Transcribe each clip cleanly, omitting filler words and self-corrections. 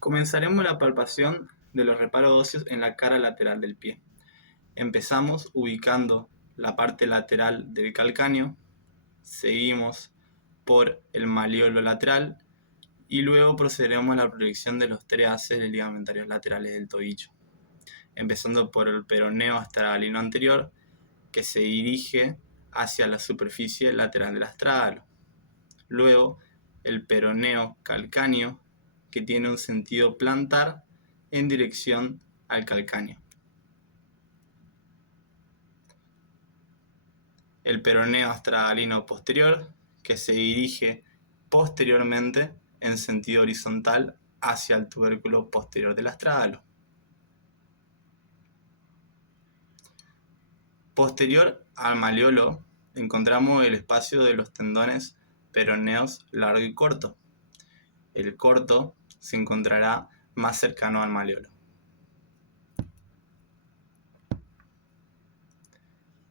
Comenzaremos la palpación de los reparos óseos en la cara lateral del pie. Empezamos ubicando la parte lateral del calcáneo, seguimos por el malleolo lateral y luego procederemos a la proyección de los tres haces ligamentarios laterales del tobillo, empezando por el peroneo astragalino anterior, que se dirige hacia la superficie lateral del astragalo. Luego el peroneo calcáneo, que tiene un sentido plantar en dirección al calcáneo. El peroneo astragalino posterior, que se dirige posteriormente en sentido horizontal hacia el tubérculo posterior del astragalo. Posterior al malleolo encontramos el espacio de los tendones peroneos largo y corto. El corto se encontrará más cercano al malleolo.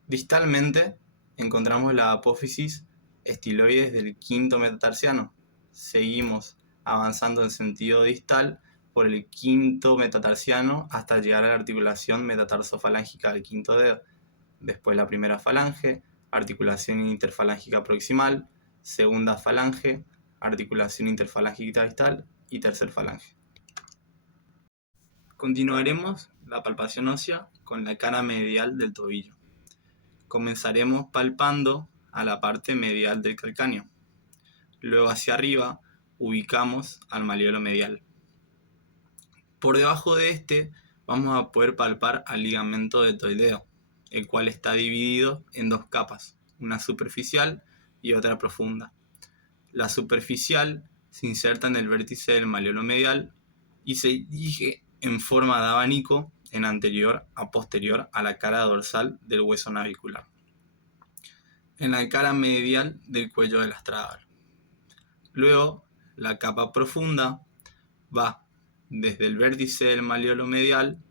Distalmente encontramos la apófisis estiloides del quinto metatarsiano. Seguimos avanzando en sentido distal por el quinto metatarsiano hasta llegar a la articulación metatarsofalángica del quinto dedo. Después la primera falange, articulación interfalángica proximal, segunda falange, articulación interfalángica distal y tercer falange. Continuaremos la palpación ósea con la cara medial del tobillo. Comenzaremos palpando a la parte medial del calcáneo. Luego hacia arriba ubicamos al malleolo medial. Por debajo de este vamos a poder palpar al ligamento deltoideo, el cual está dividido en dos capas, una superficial y otra profunda. La superficial se inserta en el vértice del malleolo medial y se dirige en forma de abanico en anterior a posterior a la cara dorsal del hueso navicular, en la cara medial del cuello del astragalo. Luego, la capa profunda va desde el vértice del malleolo medial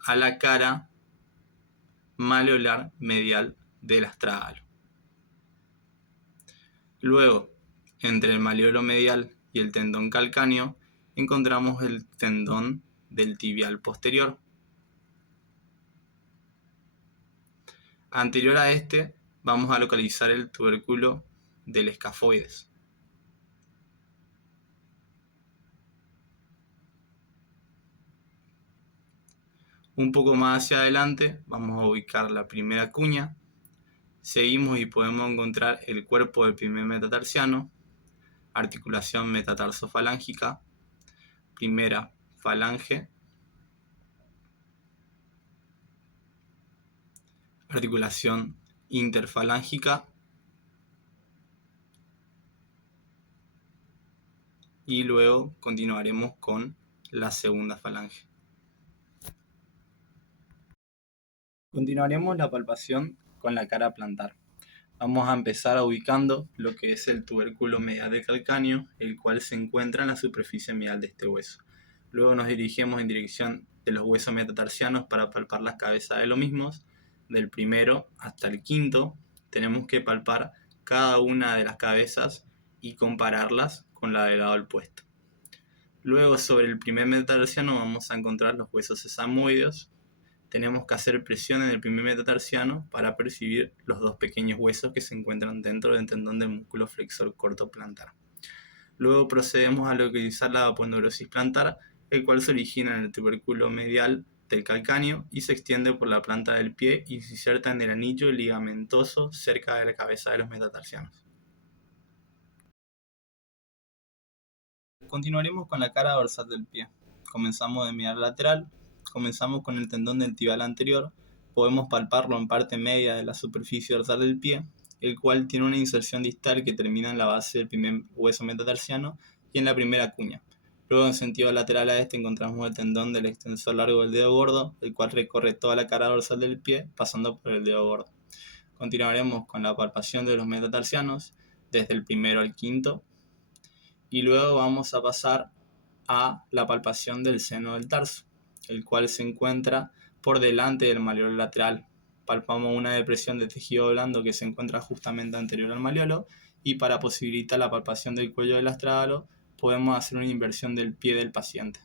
a la cara malleolar medial del astragalo. Luego, entre el malleolo medial y el tendón calcáneo, encontramos el tendón del tibial posterior. Anterior a este, vamos a localizar el tubérculo del escafoides. Un poco más hacia adelante vamos a ubicar la primera cuña. Seguimos y podemos encontrar el cuerpo del primer metatarsiano, articulación metatarsofalángica, primera falange, articulación interfalángica y luego continuaremos con la segunda falange. Continuaremos la palpación con la cara plantar. Vamos a empezar ubicando lo que es el tubérculo medial del calcáneo, el cual se encuentra en la superficie medial de este hueso. Luego nos dirigimos en dirección de los huesos metatarsianos para palpar las cabezas de los mismos. Del primero hasta el quinto tenemos que palpar cada una de las cabezas y compararlas con la del lado opuesto. Luego, sobre el primer metatarsiano vamos a encontrar los huesos sesamoideos. Tenemos que hacer presión en el primer metatarsiano para percibir los dos pequeños huesos que se encuentran dentro del tendón del músculo flexor corto plantar. Luego procedemos a localizar la aponeurosis plantar, el cual se origina en el tubérculo medial del calcáneo y se extiende por la planta del pie y se inserta en el anillo ligamentoso cerca de la cabeza de los metatarsianos. Continuaremos con la cara dorsal del pie. Comenzamos de medial lateral. Comenzamos con el tendón del tibial anterior. Podemos palparlo en parte media de la superficie dorsal del pie, el cual tiene una inserción distal que termina en la base del primer hueso metatarsiano y en la primera cuña. Luego, en sentido lateral a este, encontramos el tendón del extensor largo del dedo gordo, el cual recorre toda la cara dorsal del pie, pasando por el dedo gordo. Continuaremos con la palpación de los metatarsianos, desde el primero al quinto, y luego vamos a pasar a la palpación del seno del tarso, el cual se encuentra por delante del malleolo lateral. Palpamos una depresión de tejido blando que se encuentra justamente anterior al malleolo, y para posibilitar la palpación del cuello del astragalo podemos hacer una inversión del pie del paciente.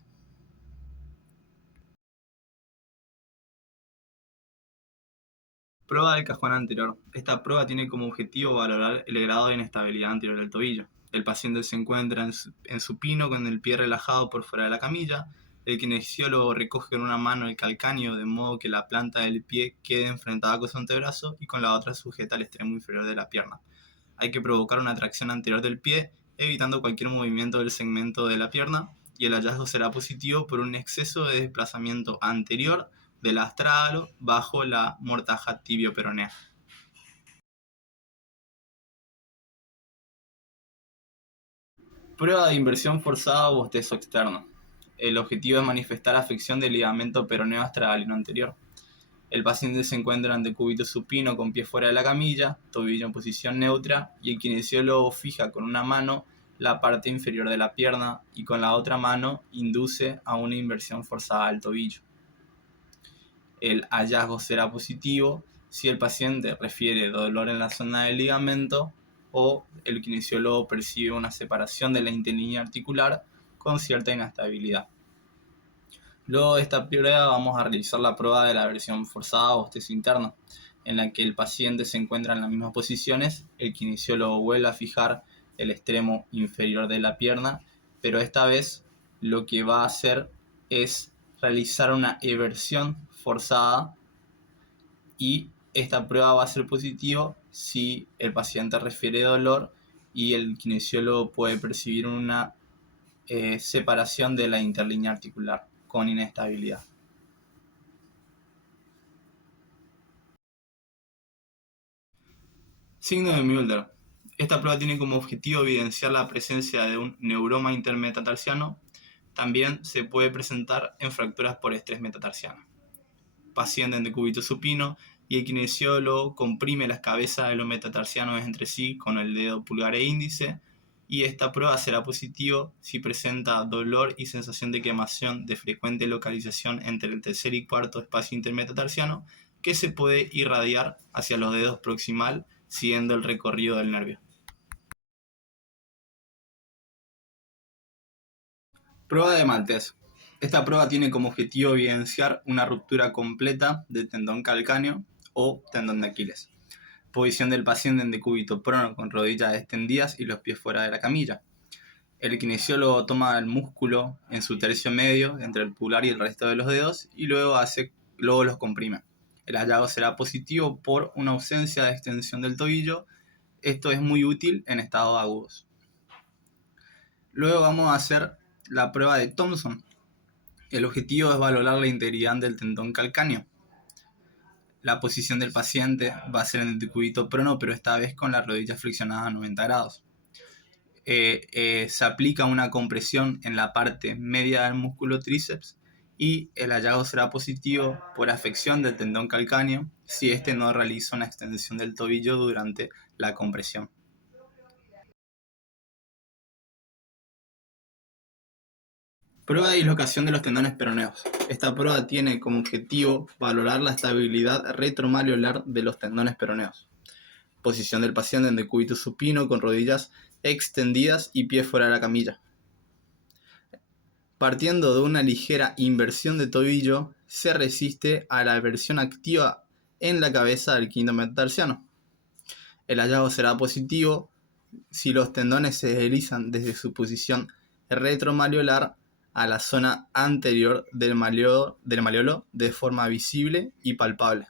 Prueba del cajón anterior. Esta prueba tiene como objetivo valorar el grado de inestabilidad anterior del tobillo. El paciente se encuentra en supino con el pie relajado por fuera de la camilla. El kinesiólogo recoge con una mano el calcáneo de modo que la planta del pie quede enfrentada con su antebrazo y con la otra sujeta al extremo inferior de la pierna. Hay que provocar una tracción anterior del pie, evitando cualquier movimiento del segmento de la pierna, y el hallazgo será positivo por un exceso de desplazamiento anterior del astrágalo bajo la mortaja tibio-peronea. Prueba de inversión forzada o bostezo externo. El objetivo es manifestar afección del ligamento peroneo astragalino anterior. El paciente se encuentra en decúbito supino con pie fuera de la camilla, tobillo en posición neutra, y el kinesiólogo fija con una mano la parte inferior de la pierna y con la otra mano induce a una inversión forzada del tobillo. El hallazgo será positivo si el paciente refiere dolor en la zona del ligamento o el kinesiólogo percibe una separación de la interlínea articular con cierta inestabilidad. Luego de esta prueba vamos a realizar la prueba de la versión forzada o bostezo interno, en la que el paciente se encuentra en las mismas posiciones, el kinesiólogo vuelve a fijar el extremo inferior de la pierna, pero esta vez lo que va a hacer es realizar una eversión forzada, y esta prueba va a ser positiva si el paciente refiere dolor y el kinesiólogo puede percibir una separación de la interlínea articular con inestabilidad. Signo de Müller. Esta prueba tiene como objetivo evidenciar la presencia de un neuroma intermetatarsiano. También se puede presentar en fracturas por estrés metatarsiano. Paciente en decúbito supino y el kinesiólogo comprime las cabezas de los metatarsianos entre sí con el dedo pulgar e índice, y esta prueba será positivo si presenta dolor y sensación de quemación de frecuente localización entre el tercer y cuarto espacio intermetatarsiano, que se puede irradiar hacia los dedos proximal siguiendo el recorrido del nervio. Prueba de Maltese. Esta prueba tiene como objetivo evidenciar una ruptura completa del tendón calcáneo o tendón de Aquiles. Posición del paciente en decúbito prono con rodillas extendidas y los pies fuera de la camilla. El kinesiólogo toma el músculo en su tercio medio entre el pulgar y el resto de los dedos y luego los comprime. El hallazgo será positivo por una ausencia de extensión del tobillo. Esto es muy útil en estados agudos. Luego vamos a hacer la prueba de Thompson. El objetivo es valorar la integridad del tendón calcáneo. La posición del paciente va a ser en el decúbito prono, pero esta vez con las rodillas flexionadas a 90 grados. Se aplica una compresión en la parte media del músculo tríceps y el hallazgo será positivo por afección del tendón calcáneo si éste no realiza una extensión del tobillo durante la compresión. Prueba de dislocación de los tendones peroneos. Esta prueba tiene como objetivo valorar la estabilidad retromalleolar de los tendones peroneos. Posición del paciente en decúbito supino con rodillas extendidas y pies fuera de la camilla. Partiendo de una ligera inversión de tobillo, se resiste a la eversión activa en la cabeza del quinto metatarsiano. El hallazgo será positivo si los tendones se deslizan desde su posición retromalleolar a la zona anterior del malleolo de forma visible y palpable.